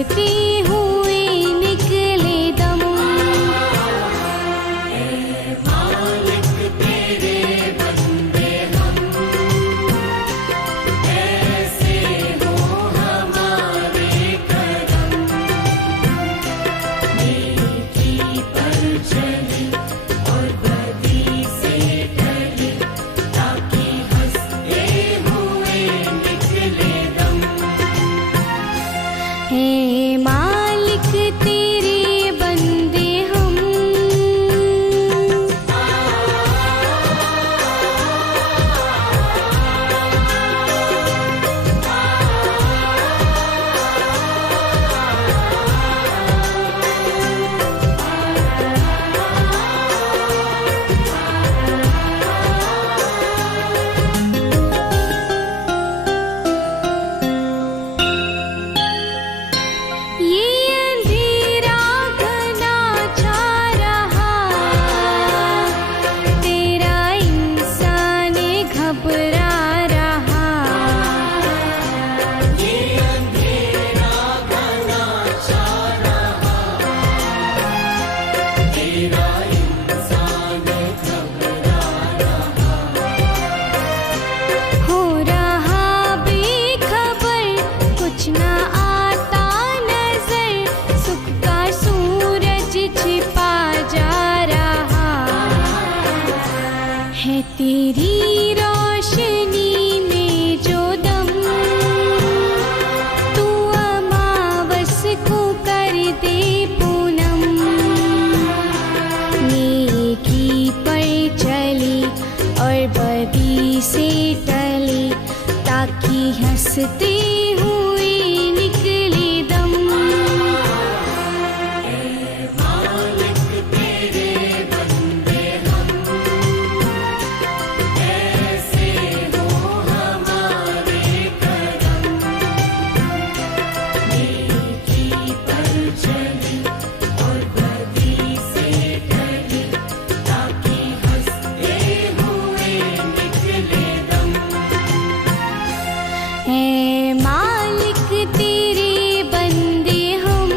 हंसते हुए निकले दम। ऐ मालिक तेरे बंदे हम, ऐसे हो हमारे करम। नेकी पर चले और बदी से टले, ताकि हंसते हुए निकले दम। हे मालिक तेरे बंदे हम, ये अंधेरा घना छा रहा, तेरा इंसान घबरा रहा। ये अंधेरा घना छा रहा, तेरा इंसान घबरा रहा। हो रहा बेखबर, कुछ ना आता नजर, सुख का सूरज छिपा जा रहा है। तेरी रोशनी में जो दम, तू अमावस को कर दे पूनम। नेकी पर चली और बदी से टली, ताकि हंसते हुए निकले दम। ऐ मालिक तेरे बंदे हम, ऐसे हो हमारे करम। नेकी पर चले और बदी से टले, ताकि हंसते हुए निकले दम। हे मालिक तेरे बंदे हम,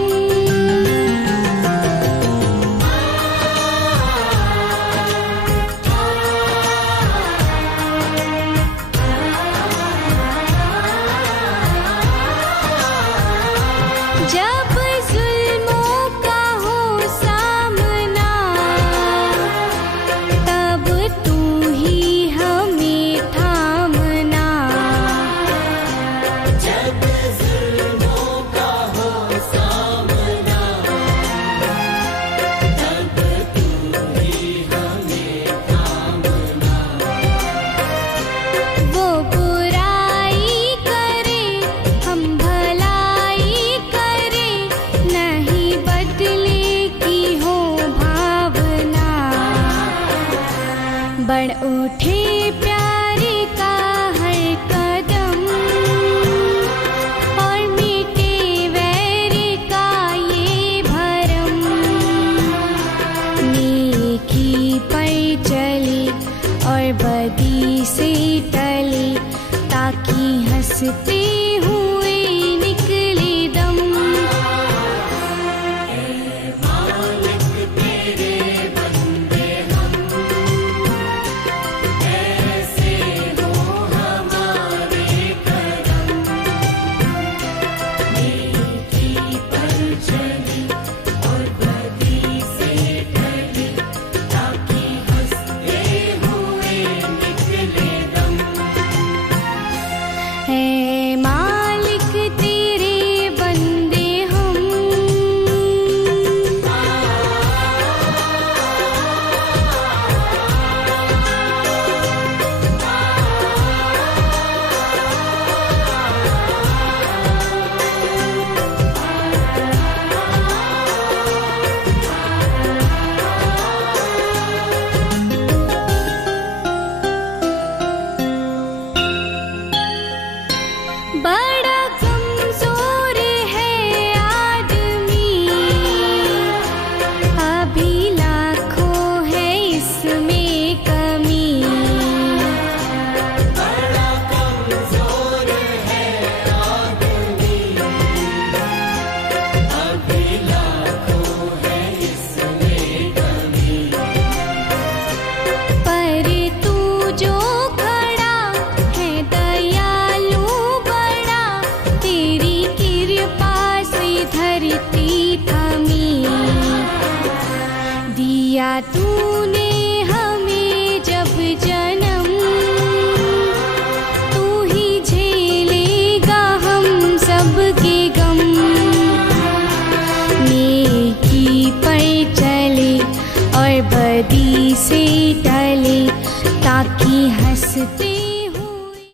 जब जुल्मों का हो सामना, तब तू ही हमें थामना। जब जुल्मों का हो सामना, तब तू ही हमें थामना। वो बुराई करे हम भलाई करे, नहीं बदले की हो भावना। बढ़ उठे प्यारे का हर कदम, और मिटे वैर का ये भरम। नेकी पर चली और बदी से टली, ताकि हंसते हुए निकले दम। ऐ मालिक तेरे बंदे हम, ऐसे हो हमारे करम। नेकी पर चले और बदी से टले, ताकि हंसते हुए निकले दम। हे मालिक तेरे बंदे हम, तूने हमें जब जन्म, तू ही झेलेगा हम सबके गम। नेकी पर चले और बदी से टले, ताकि हंसते